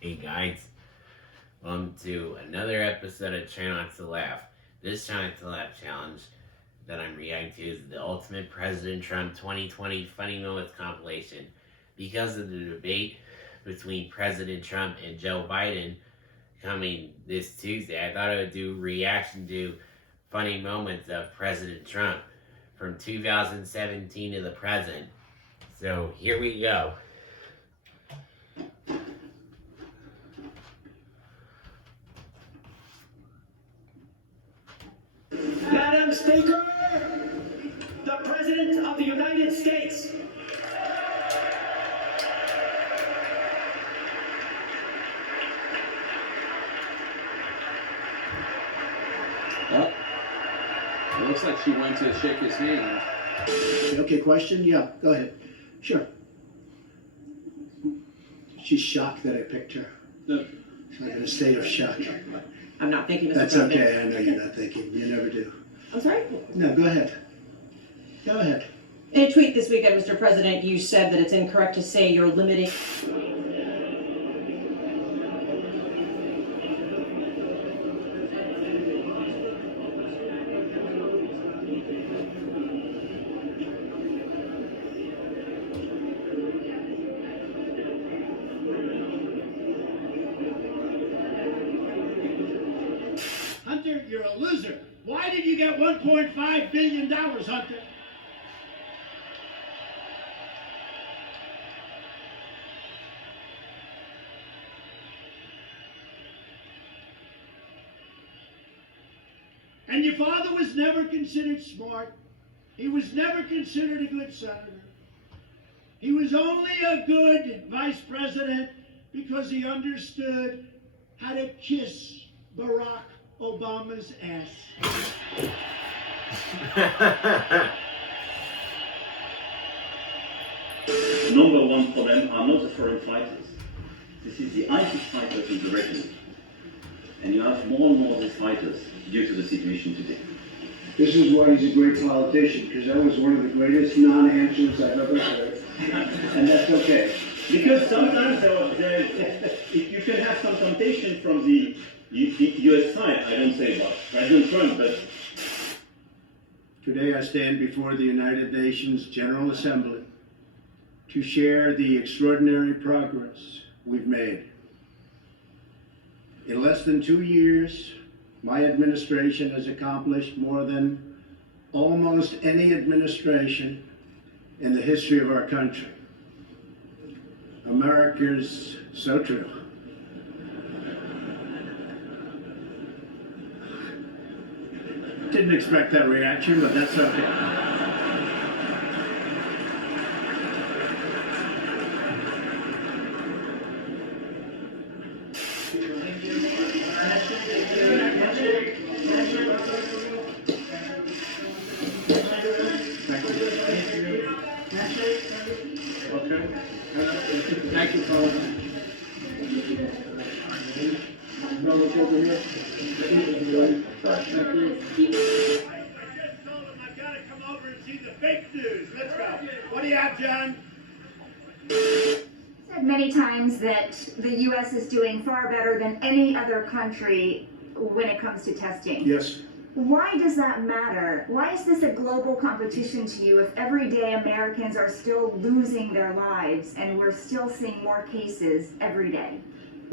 Hey guys, welcome to another episode of Try Not to Laugh. This Try Not to Laugh challenge that I'm reacting to is the Ultimate President Trump 2020 Funny Moments compilation. Because of the debate between President Trump and Joe Biden coming this Tuesday, I thought I would do reaction to funny moments of President Trump from 2017 to the present. So here we go. Madam Speaker, the President of the United States. Well, it looks like she went to shake his hand. Okay, question? Yeah, go ahead. Sure. She's shocked that I picked her. No. She's like in a state of shock. I'm not thinking, Mr. That's President. okay, I know you're not thinking. You never do. I'm sorry? No, go ahead. Go ahead. In a tweet this weekend, Mr. President, you said that it's incorrect to say you're limiting... Hunter, you're a loser. Why did you get $1.5 billion, Hunter? And your father was never considered smart. He was never considered a good senator. He was only a good vice president because he understood how to kiss Barack Obama's ass. Number one problem are not the foreign fighters. This is the ISIS fighters in the region. And you have more and more of these fighters due to the situation today. This is why he's a great politician, because that was one of the greatest non-answers I've ever heard. And that's okay. Because sometimes you can have some temptation from the US side. I don't say about President Trump, but Today I stand before the United Nations General Assembly to share the extraordinary progress we've made. In less than 2 years, my administration has accomplished more than almost any administration in the history of our country. America's so true. Didn't expect that reaction, but that's okay. Thank you, Paul. No, look over here. Thank you. I just told him I gotta come over and see the fake news. Let's go. What do you have, John? Said many times that the U.S. is doing far better than any other country when it comes to testing. Yes. Why does that matter? Why is this a global competition to you if every day Americans are still losing their lives and we're still seeing more cases every day?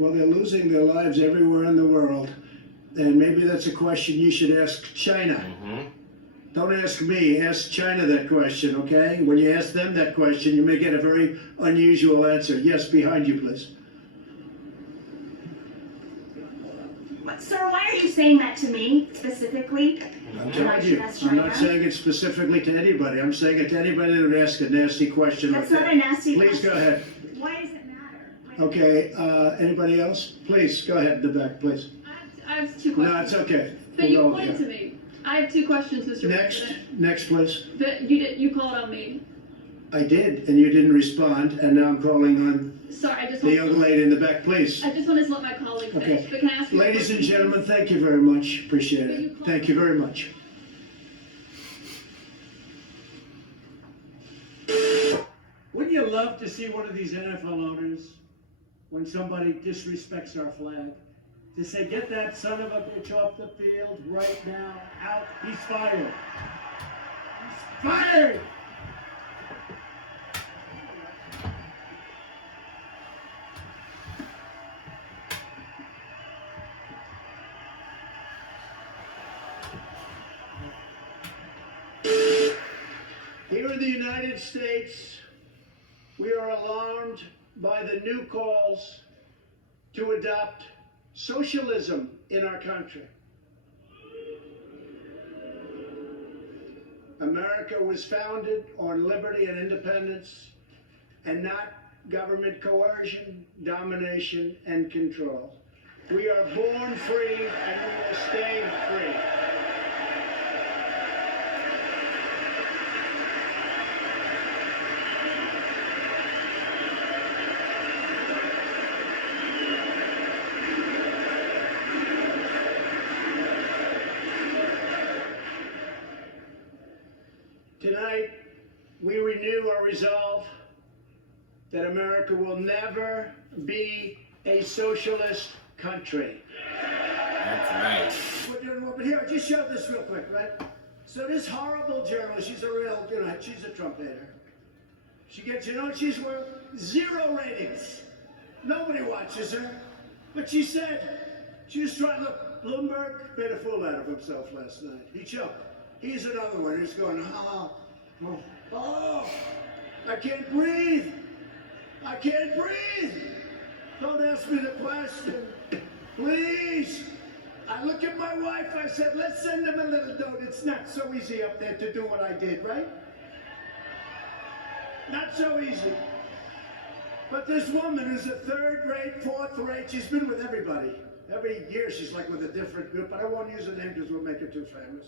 Well, they're losing their lives everywhere in the world, and maybe that's a question you should ask China. Don't ask me, ask China that question, okay? When you ask them that question, you may get a very unusual answer. Yes, behind you, please. Sir, why are you saying that to me specifically? I'm I telling should you, ask I'm not China? saying it specifically to anybody. I'm saying it to anybody that would ask a nasty question like That's not that. a nasty Please question. go ahead. Why does it matter? Okay, anybody else? Please, go ahead in the back, please. I have two questions. No, it's okay. But you We'll go pointed to here. me. I have two questions, Mr. Next, President. next, please. That you called on me. I did, and you didn't respond, and now I'm calling on Sorry, I just the young lady in the back, please. wanted to let my colleague finish. Okay. But can I ask you a Ladies and question? gentlemen, thank you very much. Appreciate it. Thank you very much. Wouldn't you love to see one of these NFL owners when somebody disrespects our flag. To say, get that son of a bitch off the field right now, out, he's fired. He's fired! Here in the United States, we are alarmed by the new calls to adopt socialism in our country. America was founded on liberty and independence and not government coercion, domination, and control. We are born free and we will stay free. Tonight, we renew our resolve that America will never be a socialist country. That's right. But here, I just showed this real quick, right? So this horrible journalist, she's a real, she's a Trump hater. She gets, she's worth 0 ratings. Nobody watches her. But she said, she was trying to look, Bloomberg made a fool out of himself last night. He choked. He's another one who's going, oh, I can't breathe. I can't breathe. Don't ask me the question. Please. I look at my wife, I said, let's send them a little note. It's not so easy up there to do what I did, right? Not so easy. But this woman is a 3rd rate, 4th rate. She's been with everybody. Every year she's like with a different group, but I won't use her name because we'll make her too famous.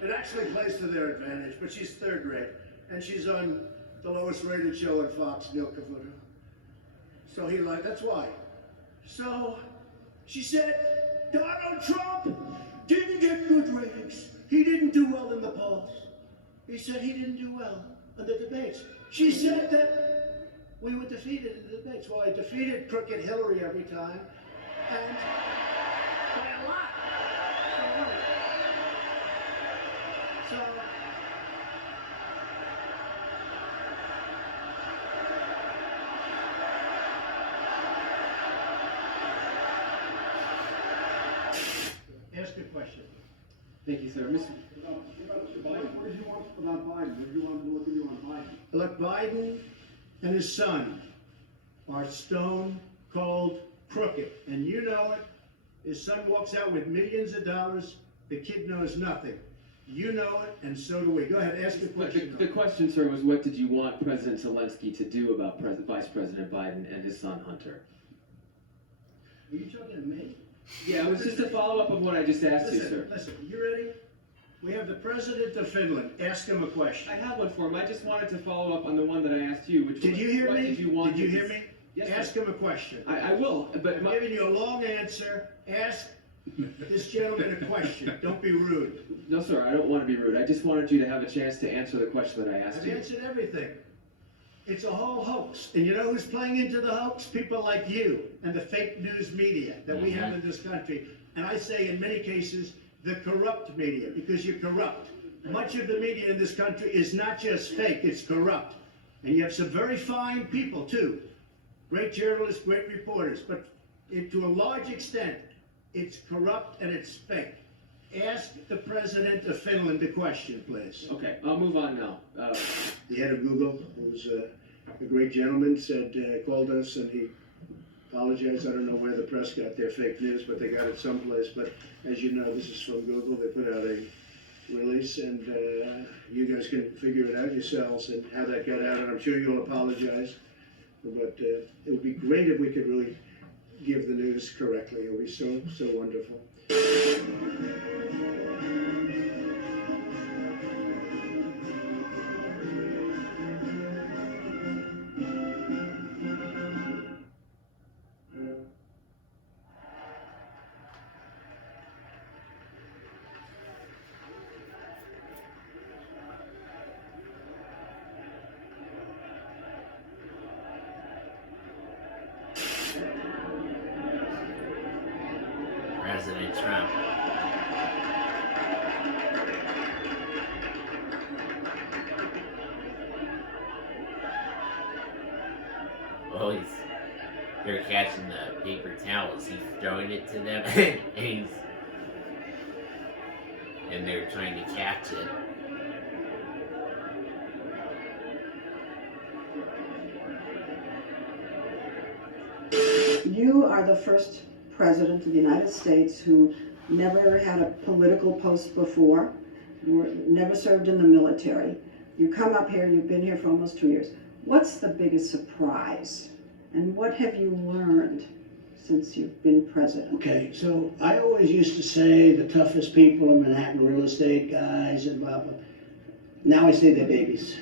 It actually plays to their advantage, but she's 3rd rate. And she's on the lowest rated show on Fox, Neil Cavuto. So that's why. So she said, Donald Trump didn't get good ratings. He didn't do well in the polls. He said he didn't do well in the debates. She said that we were defeated in the debates. Well, I defeated crooked Hillary every time. And by a lot. So, ask a question. Thank you, sir. Mr. What did you want about Biden? What do you want to look at you on Biden? Look, Biden and his son are stone cold crooked, and you know it. His son walks out with millions of dollars. The kid knows nothing. You know it, and so do we. Go ahead, ask the question. The question, sir, was what did you want President Zelensky to do about Vice President Biden and his son Hunter? Are you talking to me? Yeah, it was just a follow-up of what I just asked you, sir. Listen, you ready? We have the president of Finland. Ask him a question. I have one for him. I just wanted to follow up on the one that I asked you, which Did was, you hear what me? did you want? Did you hear me? Yes, Ask him a question. I will, but I'm giving you a long answer. Ask this gentleman a question. Don't be rude. No, sir, I don't want to be rude. I just wanted you to have a chance to answer the question that I asked I've you. answered everything. It's a whole hoax. And you know who's playing into the hoax? People like you and the fake news media that we have in this country. And I say in many cases, the corrupt media, because you're corrupt. Much of the media in this country is not just fake, it's corrupt. And you have some very fine people too. Great journalists, great reporters, but to a large extent, it's corrupt and it's fake. Ask the president of Finland a question, please. Okay, I'll move on now. The head of Google, who was a great gentleman, said, called us and he apologized. I don't know where the press got their fake news, but they got it someplace. But as you know, this is from Google. They put out a release, and you guys can figure it out yourselves and how that got out. And I'm sure you'll apologize. But it would be great if we could really give the news correctly. It would be so wonderful. President Trump. Oh, they're catching the paper towels. He's throwing it to them, and they're trying to catch it. You are the first president of the United States who never had a political post before, never served in the military. You come up here, you've been here for almost 2 years. What's the biggest surprise? And what have you learned since you've been president? Okay, so I always used to say the toughest people are Manhattan real estate guys and blah, blah. Now I say they're babies.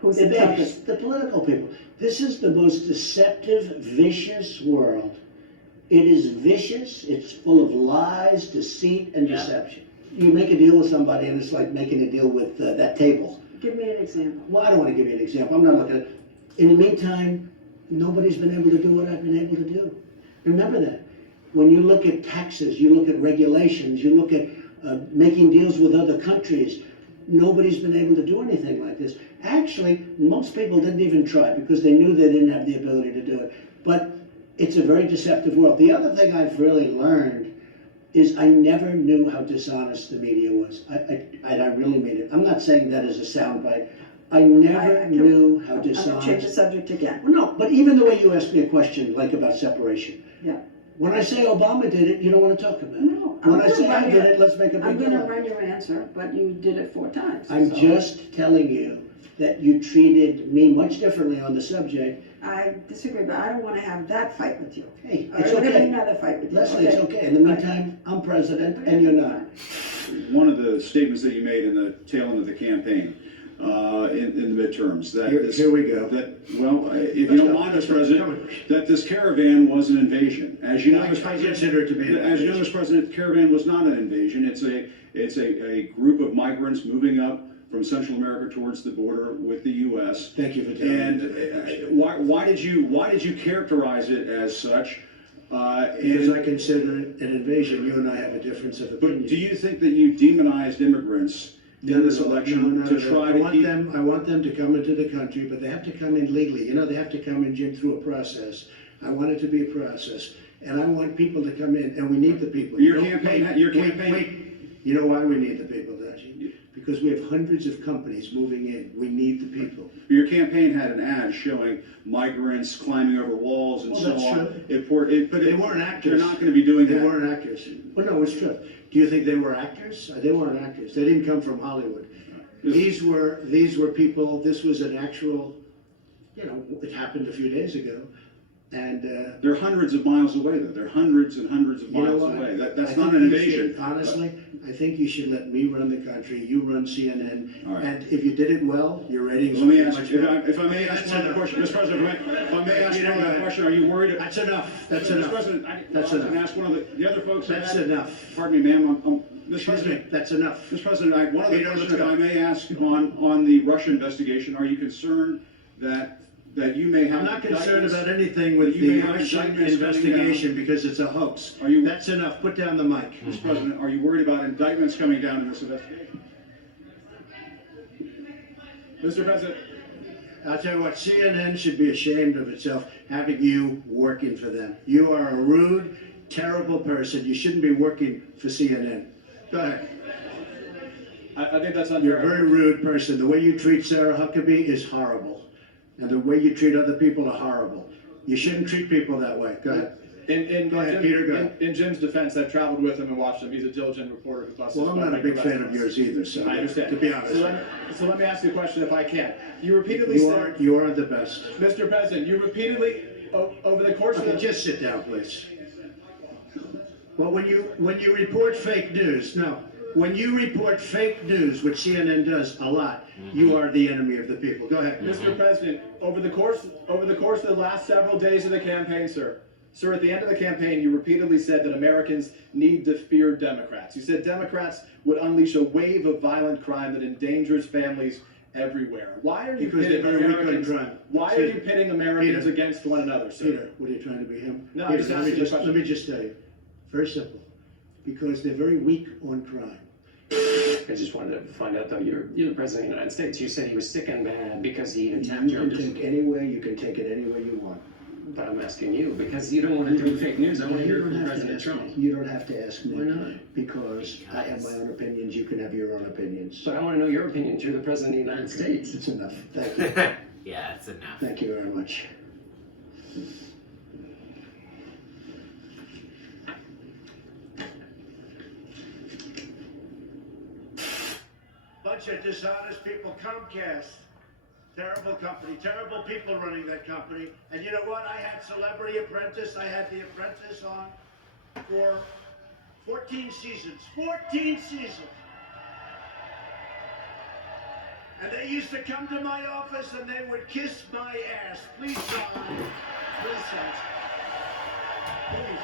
Who's The the babies, toughest? the political people. This is the most deceptive, vicious world. It is vicious, it's full of lies, deceit, and Yeah. deception. You make a deal with somebody and it's like making a deal with that table. Give me an example. Well, I don't want to give you an example, I'm not looking at, in the meantime, nobody's been able to do what I've been able to do. Remember that. When you look at taxes, you look at regulations, you look at making deals with other countries, nobody's been able to do anything like this. Actually, most people didn't even try because they knew they didn't have the ability to do it. But it's a very deceptive world. The other thing I've really learned is I never knew how dishonest the media was. I really mean it. I'm not saying that as a soundbite. I never knew how I'm gonna change the dishonest. subject again. Well, no, but even the way you asked me a question, like about separation. Yeah. When I say Obama did it, you don't want to talk about it. No, I'm When I gonna say I run did your- it, let's make a I'm big gonna deal. run your answer, but you did it 4 times. I'm so just telling you that you treated me much differently on the subject. I disagree, but I don't wanna have that fight with you. Hey, Or it's we're gonna have okay. another fight with you. Leslie, it's okay. In the meantime, I'm president and you're not. One of the statements that you made in the tail end of the campaign, in the midterms, that this, Here we go. that, well, if you don't mind, Mr. President, that this caravan was an invasion. As you know, Mr. I President, consider it to be an as you know, invasion. Mr. President, the caravan was not an invasion. It's a group of migrants moving up from Central America towards the border with the U.S. Thank you for telling And me. why did you characterize it as such? Because I consider it an invasion. You and I have a difference of opinion. But do you think that you demonized immigrants in this election to try to keep? I want them to come into the country, but they have to come in legally. You know, they have to come in, Jim, through a process. I want it to be a process, and I want people to come in, and we need the people. Your Don't- campaign- wait, your wait, campaign- wait. You know why we need the people, don't you? Because we have hundreds of companies moving in. We need the people. Your campaign had an ad showing migrants climbing over walls and Well, so that's on. true. But They weren't actors. They're not going to be doing They that. weren't actors. Well, no, it's true. Do you think they were actors? They weren't actors. They didn't come from Hollywood. These were people, this was an actual, you know, it happened a few days ago. And, They're hundreds of miles away, though. They're hundreds and hundreds of you know miles what? away. I That's think not an you invasion. should- Honestly, I think you should let me run the country, you run CNN. All right. And if you did it well, your ratings Let me would be ask, much if better. I may ask one other question, Mr. President, if I may ask one other question, are you worried? That's enough. That's Mr. enough. President, That's I was going enough. to ask one of the other folks. that That's had- enough. Pardon me, ma'am. Mr. Excuse me, President, that's enough. Mr. President, one other Peter, let's question, if go. I may ask, on the Russia investigation, are you concerned that you may have? I'm not concerned indictments- about anything with You may the have Russian indictments coming investigation because it's a hoax. Are you- That's enough. Put down the mic. Mr. President, are you worried about indictments coming down in this investigation? Mr. President, I'll tell you what, CNN should be ashamed of itself having you working for them. You are a rude, terrible person. You shouldn't be working for CNN. Go ahead. I think that's You're a unfair. very rude person. The way you treat Sarah Huckabee is horrible. And the way you treat other people are horrible. You shouldn't treat people that way. Go ahead. Go ahead, Peter, go ahead. In Jim's defense, I've traveled with him and watched him. He's a diligent reporter who busts Well, his I'm butt not a like big the fan rest of us. yours either, so, I understand. to be honest. So let me ask you a question if I can. You repeatedly said, You are the best. Mr. President, you repeatedly, over the course of Okay, the... just sit down, please. Well, when you report fake news, no, when you report fake news, which CNN does a lot, you are the enemy of the people. Go ahead. Mr. President, over the course of the last several days of the campaign, sir, at the end of the campaign, you repeatedly said that Americans need to fear Democrats. You said Democrats would unleash a wave of violent crime that endangers families everywhere. Why are you Because they're pitting very weak on Americans? crime. Why are you pitting Americans Peter. against one another, sir? Peter, what are you trying to be him? No, I'm Peter, just asking you a question. let me just tell you, very simple. because they're very weak on crime. I just wanted to find out though, you're the president of the United States. You said he was sick and bad because he attacked You your can take any way, you can take it any way you want. But I'm asking you because you don't want to do fake news. I want to hear You from don't have to President ask Trump. me. You don't have to ask me. Why not? Because I have my own opinions, you can have your own opinions. But I want to know your opinion. You're the president of the United States. It's enough. Thank you. Yeah, that's enough. Thank you very much. Bunch of dishonest people, Comcast. Terrible company, terrible people running that company. And you know what? I had Celebrity Apprentice. I had The Apprentice on for 14 seasons. 14 seasons. And they used to come to my office and they would kiss my ass. Please, John. Please, son. Please.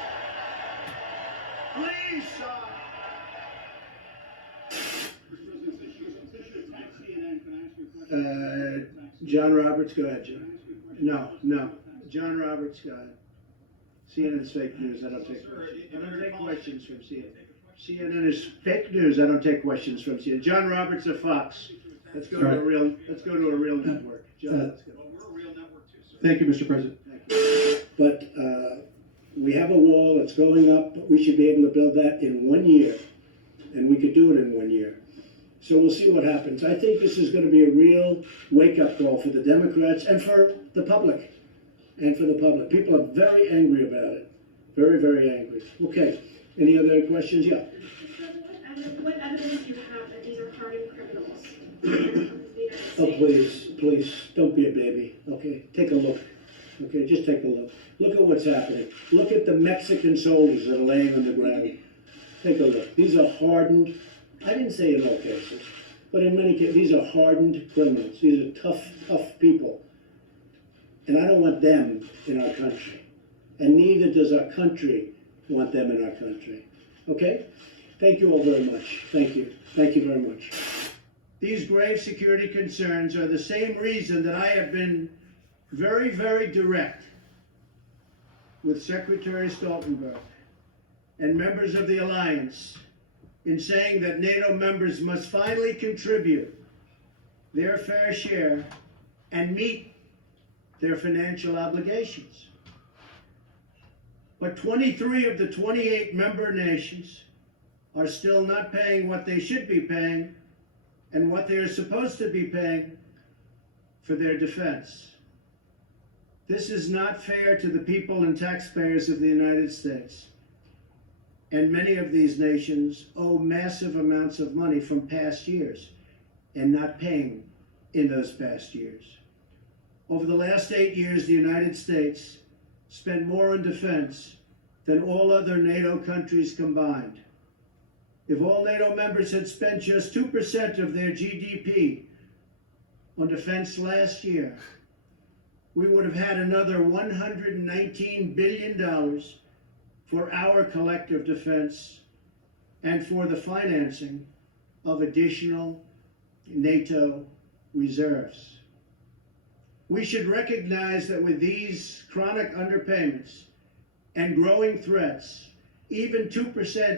Please, son. John Roberts, go ahead, John. No. John Roberts, go ahead. CNN's fake news. I don't take questions from CNN. CNN is fake news. I don't take questions from CNN. John Roberts of Fox. Let's go to a real. Let's go to a real network. John, let's go. Thank you, Mr. President. But we have a wall that's going up. We should be able to build that in 1 year, and we could do it in 1 year. So we'll see what happens. I think this is going to be a real wake-up call for the Democrats and for the public. People are very angry about it. Very, very angry. Okay. Any other questions? Yeah. What evidence do you have that these are hardened criminals? Oh, please, don't be a baby. Okay, take a look. Okay, just take a look. Look at what's happening. Look at the Mexican soldiers that are laying on the ground. Take a look. These are hardened. I didn't say in all cases, but in many cases, these are hardened criminals. These are tough people. And I don't want them in our country. And neither does our country want them in our country. Okay? Thank you all very much. Thank you. Thank you very much. These grave security concerns are the same reason that I have been very, very direct with Secretary Stoltenberg and members of the alliance in saying that NATO members must finally contribute their fair share and meet their financial obligations. But 23 of the 28 member nations are still not paying what they should be paying and what they are supposed to be paying for their defense. This is not fair to the people and taxpayers of the United States. And many of these nations owe massive amounts of money from past years and not paying in those past years. Over the last 8 years, the United States spent more on defense than all other NATO countries combined. If all NATO members had spent just 2% of their GDP on defense last year, we would have had another $119 billion for our collective defense and for the financing of additional NATO reserves. We should recognize that with these chronic underpayments and growing threats, even 2%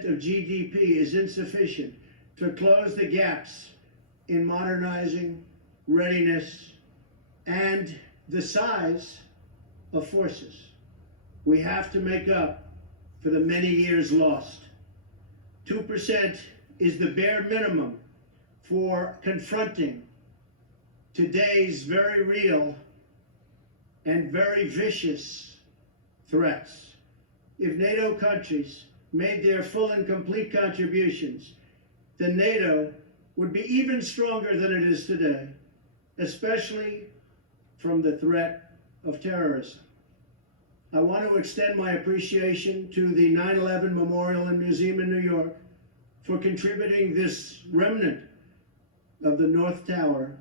of GDP is insufficient to close the gaps in modernizing, readiness, and the size of forces. We have to make up for the many years lost. 2% is the bare minimum for confronting today's very real and very vicious threats. If NATO countries made their full and complete contributions, then NATO would be even stronger than it is today, especially from the threat of terrorism. I want to extend my appreciation to the 9/11 Memorial and Museum in New York for contributing this remnant of the North Tower,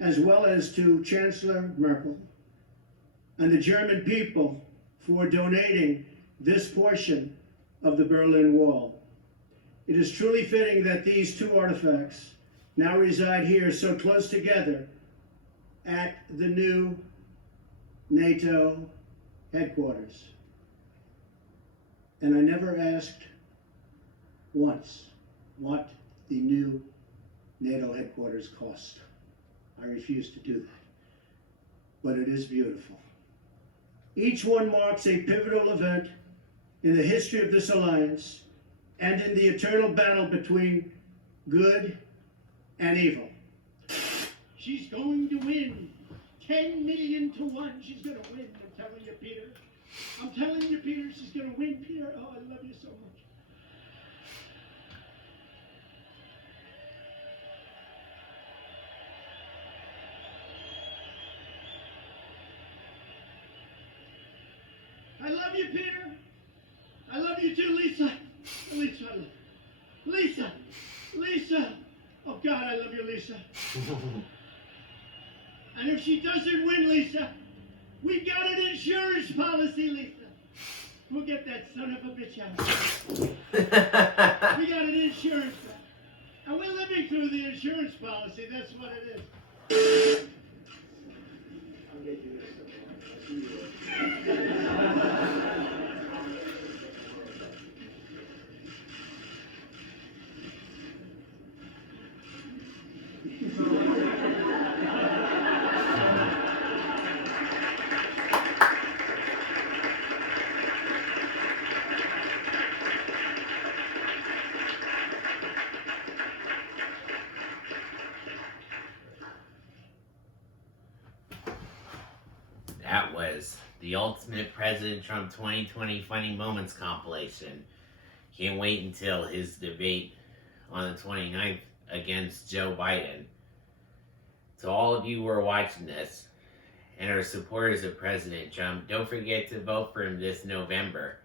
as well as to Chancellor Merkel and the German people for donating this portion of the Berlin Wall. It is truly fitting that these two artifacts now reside here so close together at the new NATO headquarters. And I never asked once what the new NATO headquarters cost. I refuse to do that. But it is beautiful. Each one marks a pivotal event in the history of this alliance and in the eternal battle between good and evil. She's going to win. 10 million to 1. She's going to win. I'm telling you, Peter. I'm telling you, Peter, she's going to win, Peter. Oh, I love you so much. I love you, Peter. I love you too, Lisa. Lisa, I love you. Lisa. Lisa. Oh, God, I love you, Lisa. And if she doesn't win, Lisa, we got an insurance policy, Lisa. We'll get that son of a bitch out. We got an insurance policy. And we're living through the insurance policy. That's what it is. I'll get you this. That was the Ultimate President Trump 2020 Funny Moments compilation. Can't wait until his debate on the 29th against Joe Biden. To all of you who are watching this and are supporters of President Trump, don't forget to vote for him this November.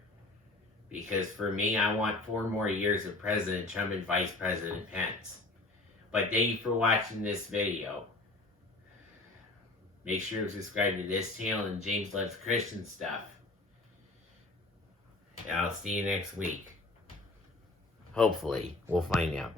Because for me, I want 4 more years of President Trump and Vice President Pence. But thank you for watching this video. Make sure to subscribe to this channel and James Loves Christian Stuff. And I'll see you next week. Hopefully, we'll find out.